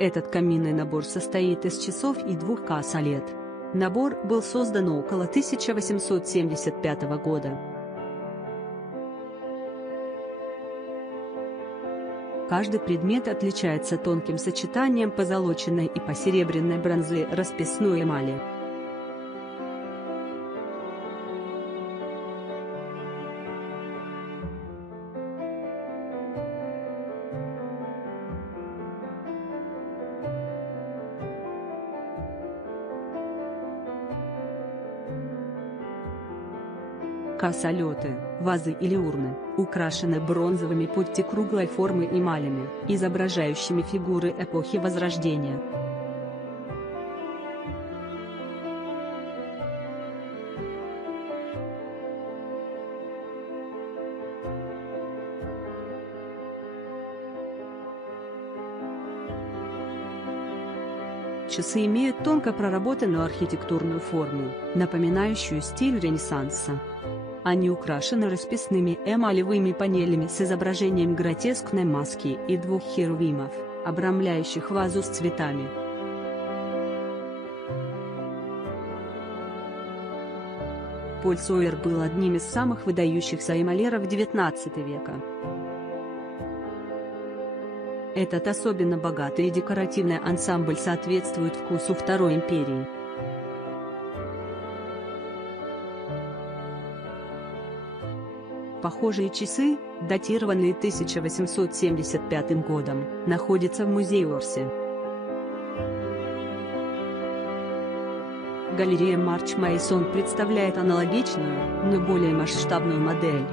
Этот каминный набор состоит из часов и 2 касалет. Набор был создан около 1875 года. Каждый предмет отличается тонким сочетанием позолоченной и посеребряной бронзы расписной эмали. Касалеты, вазы или урны, украшены бронзовыми путти круглой формы эмалями, изображающими фигуры эпохи Возрождения. Часы имеют тонко проработанную архитектурную форму, напоминающую стиль Ренессанса. Они украшены расписными эмалевыми панелями с изображением гротескной маски и 2 херувимов, обрамляющих вазу с цветами. Поль Сойер был одним из самых выдающихся эмалеров XIX века. Этот особенно богатый и декоративный ансамбль соответствует вкусу Второй империи. Похожие часы, датированные 1875 годом, находятся в музее Орси. Галерея Марч Мейсон представляет аналогичную, но более масштабную модель.